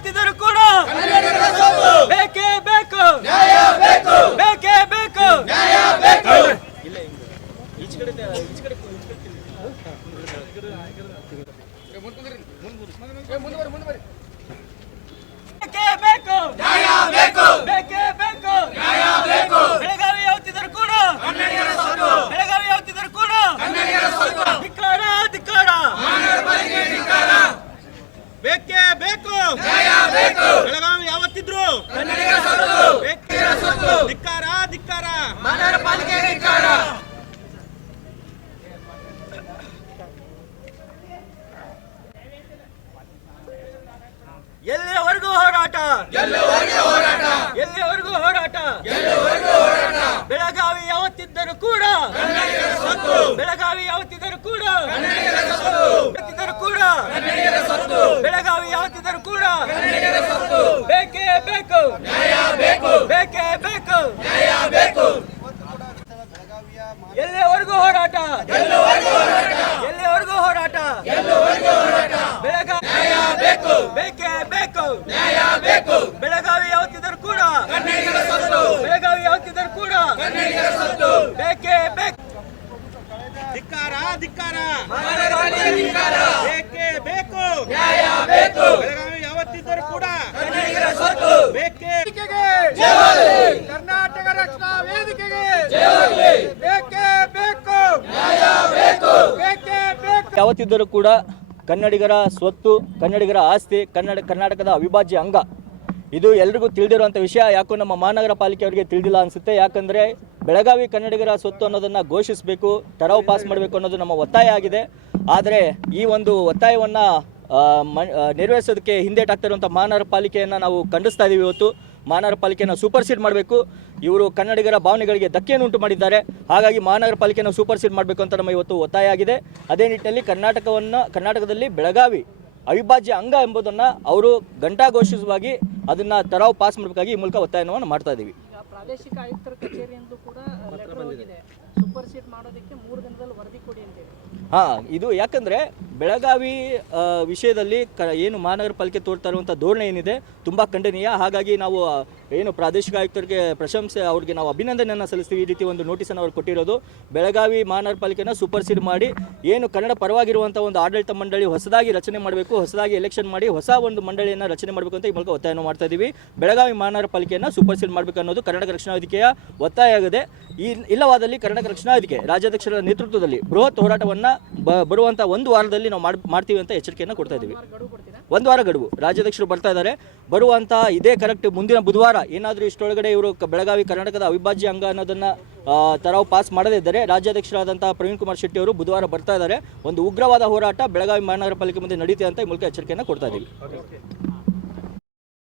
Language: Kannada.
ಯಾವತ್ತಿದ್ದರೂ ಕೂಡ ಬೇಕೇ ಬೇಕು, ಬೇಕೇ ಬೇಕು. ಬೇಕೇ ಬೇಕು, ಬೆಳಗಾವಿ ಯಾವತ್ತಿದ್ದರೂ ಕೂಡ, ಬೆಳಗಾವಿ ಯಾವತ್ತಿದ್ದರೂ ಕೂಡ ಧಿಕ್ಕಾರ, ಧಿಕ್ಕಾರ. ಬೇಕೇ ಬೇಕು, ಬೆಳಗಾವಿ ಯಾವತ್ತಿದ್ರು ಧಿಕ್ಕಾರ, ಧಿಕ್ಕಾರ. ಎಲ್ಲಿಯವರೆಗೂ ಹೋರಾಟ, ಎಲ್ಲಿಯವರೆಗೂ ಹೋರಾಟ. ಬೆಳಗಾವಿ ಯಾವತ್ತಿದ್ದರೂ ಕೂಡ, ಬೆಳಗಾವಿ ಯಾವತ್ತಿದ್ದರೂ ಕೂಡ, ಕೂಡ ಬೆಳಗಾವಿ ಯಾವತ್ತಿದ್ದರೂ ಕೂಡ ಬೇಕೇ ಬೇಕು, ಬೇಕೇ ಬೇಕು. ಎಲ್ಲಿಯವರೆಗೂ ಹೋರಾಟ, ಎಲ್ಲಿಯವರೆಗೂ ಹೋರಾಟ. ಬೆಳಗಾವಿ ಬೇಕೇ ಬೇಕು, ಬೆಳಗಾವಿ ಯಾವತ್ತಿದ್ದರೂ ಕೂಡ, ಬೆಳಗಾವಿ ಯಾವತ್ತಿದ್ದರೂ ಕೂಡ ಬೇಕೇ ಬೇಕು. ಧಿಕ್ಕಾರ, ಧಿಕ್ಕಾರ. ಬೇಕೇ ಬೇಕು, ಬೆಳಗಾವಿ ಯಾವತ್ತಿದ್ದರೂ ಕೂಡ ಬೇಕೇ. ಕರ್ನಾಟಕ ರಕ್ಷಣಾ ವೇದಿಕೆಗೆ ಬೇಕೇ ಬೇಕು, ಬೇಕೇ ಬೇಕು. ಯಾವತ್ತಿದ್ದರೂ ಕೂಡ ಕನ್ನಡಿಗರ ಸ್ವತ್ತು, ಕನ್ನಡಿಗರ ಆಸ್ತಿ, ಕರ್ನಾಟಕದ ಅವಿಭಾಜ್ಯ ಅಂಗ. ಇದು ಎಲ್ರಿಗೂ ತಿಳಿದಿರುವಂಥ ವಿಷಯ. ಯಾಕೋ ನಮ್ಮ ಮಹಾನಗರ ಪಾಲಿಕೆಯವರಿಗೆ ತಿಳಿದಿಲ್ಲ ಅನಿಸುತ್ತೆ. ಯಾಕಂದರೆ ಬೆಳಗಾವಿ ಕನ್ನಡಿಗರ ಸ್ವತ್ತು ಅನ್ನೋದನ್ನು ಘೋಷಿಸಬೇಕು, ಟರಾವ್ ಪಾಸ್ ಮಾಡಬೇಕು ಅನ್ನೋದು ನಮ್ಮ ಒತ್ತಾಯ ಆಗಿದೆ. ಆದರೆ ಈ ಒಂದು ಒತ್ತಾಯವನ್ನು ನೆರವೇರಿಸೋದಕ್ಕೆ ಹಿಂದೇಟಾಗ್ತಿರುವಂಥ ಮಹಾನಗರ ಪಾಲಿಕೆಯನ್ನು ನಾವು ಖಂಡಿಸ್ತಾ ಇದ್ದೀವಿ. ಇವತ್ತು ಮಹಾನಗರ ಪಾಲಿಕೆಯನ್ನು ಸೂಪರ್ ಸೀಡ್ ಮಾಡಬೇಕು. ಇವರು ಕನ್ನಡಿಗರ ಭಾವನೆಗಳಿಗೆ ಧಕ್ಕೆಯನ್ನು ಉಂಟು ಮಾಡಿದ್ದಾರೆ. ಹಾಗಾಗಿ ಮಹಾನಗರ ಪಾಲಿಕೆಯನ್ನು ಸೂಪರ್ ಸೀಡ್ ಮಾಡಬೇಕು ಅಂತ ನಮ್ಮ ಇವತ್ತು ಒತ್ತಾಯ ಆಗಿದೆ. ಅದೇ ನಿಟ್ಟಿನಲ್ಲಿ ಕರ್ನಾಟಕದಲ್ಲಿ ಬೆಳಗಾವಿ ಅವಿಭಾಜ್ಯ ಅಂಗ ಎಂಬುದನ್ನು ಅವರು ಘಂಟಾಘೋಷವಾಗಿ ಅದನ್ನು ಟರಾವ್ ಪಾಸ್ ಮಾಡಬೇಕಾಗಿ ಈ ಮೂಲಕ ಒತ್ತಾಯವನ್ನು ಮಾಡ್ತಾ ಇದ್ದೀವಿ. ಪ್ರಾದೇಶಿಕ ಆಯುಕ್ತರ ಕಚೇರಿಯಿಂದ ಕೂಡ ಲೆಟರ್ ಹೋಗಿದೆ, ಸೂಪರ್ ಸೀಡ್ ಮಾಡೋದಕ್ಕೆ 3 ದಿನದಲ್ಲಿ ವರದಿ ಕೊಡಿ ಅಂತೇಳಿ. ಇದು ಯಾಕಂದರೆ ಬೆಳಗಾವಿ ವಿಷಯದಲ್ಲಿ ಏನು ಮಹಾನಗರ ಪಾಲಿಕೆ ತೋರ್ತಾ ಇರುವಂಥ ಧೋರಣೆ ಏನಿದೆ ತುಂಬ ಖಂಡನೀಯ. ಹಾಗಾಗಿ ನಾವು ಏನು ಪ್ರಾದೇಶಿಕ ಆಯುಕ್ತರಿಗೆ ಪ್ರಶಂಸೆ, ಅವ್ರಿಗೆ ನಾವು ಅಭಿನಂದನೆಯನ್ನು ಸಲ್ಲಿಸ್ತೀವಿ. ಈ ರೀತಿ ಒಂದು ನೋಟಿಸನ್ನು ಅವ್ರು ಕೊಟ್ಟಿರೋದು. ಬೆಳಗಾವಿ ಮಹಾನಗರ ಪಾಲಿಕೆನ ಸೂಪರ್ ಸೀಡ್ ಮಾಡಿ ಏನು ಕನ್ನಡ ಪರವಾಗಿರುವಂಥ ಒಂದು ಆಡಳಿತ ಮಂಡಳಿ ಹೊಸದಾಗಿ ರಚನೆ ಮಾಡಬೇಕು, ಹೊಸದಾಗಿ ಎಲೆಕ್ಷನ್ ಮಾಡಿ ಹೊಸ ಒಂದು ಮಂಡಳಿಯನ್ನು ರಚನೆ ಮಾಡಬೇಕು ಅಂತ ಈ ಮೂಲಕ ಒತ್ತಾಯವನ್ನು ಮಾಡ್ತಾ ಇದ್ದೀವಿ. ಬೆಳಗಾವಿ ಮಹಾನಗರ ಪಾಲಿಕೆಯನ್ನು ಸೂಪರ್ ಸೀಡ್ ಮಾಡಬೇಕು ಅನ್ನೋದು ಕರ್ನಾಟಕ ರಕ್ಷಣಾ ವೇದಿಕೆಯ ಒತ್ತಾಯ ಆಗಿದೆ. ಇಲ್ಲವಾದಲ್ಲಿ ಕರ್ನಾಟಕ ರಕ್ಷಣಾ ವೇದಿಕೆ ರಾಜ್ಯಾಧ್ಯಕ್ಷರ ನೇತೃತ್ವದಲ್ಲಿ ಬೃಹತ್ ಹೋರಾಟವನ್ನು ಬರುವಂಥ 1 ವಾರದಲ್ಲಿ ನಾವು ಮಾಡ್ತೀವಿ ಅಂತ ಎಚ್ಚರಿಕೆಯನ್ನು ಕೊಡ್ತಾ ಇದ್ದೀವಿ. 1 ವಾರ ಗಡುವು ರಾಜ್ಯಾಧ್ಯಕ್ಷರು ಬರ್ತಾ ಇದ್ದಾರೆ. ಬರುವಂಥ ಇದೇ ಕರೆಕ್ಟ್ ಮುಂದಿನ ಬುಧವಾರ ಏನಾದರೂ ಇಷ್ಟೊಳಗಡೆ ಇವರು ಬೆಳಗಾವಿ ಕರ್ನಾಟಕದ ಅವಿಭಾಜ್ಯ ಅಂಗ ಅನ್ನೋದನ್ನು ಟರಾವ್ ಪಾಸ್ ಮಾಡದೇ ಇದ್ದರೆ ರಾಜ್ಯಾಧ್ಯಕ್ಷರಾದಂಥ ಪ್ರವೀಣ್ ಕುಮಾರ್ ಶೆಟ್ಟಿ ಅವರು ಬುಧವಾರ ಬರ್ತಾ ಇದ್ದಾರೆ. ಒಂದು ಉಗ್ರವಾದ ಹೋರಾಟ ಬೆಳಗಾವಿ ಮಹಾನಗರ ಪಾಲಿಕೆ ಮುಂದೆ ನಡೀತಿದೆ ಅಂತ ಈ ಮೂಲಕ ಎಚ್ಚರಿಕೆಯನ್ನು ಕೊಡ್ತಾ ಇದ್ದೀವಿ.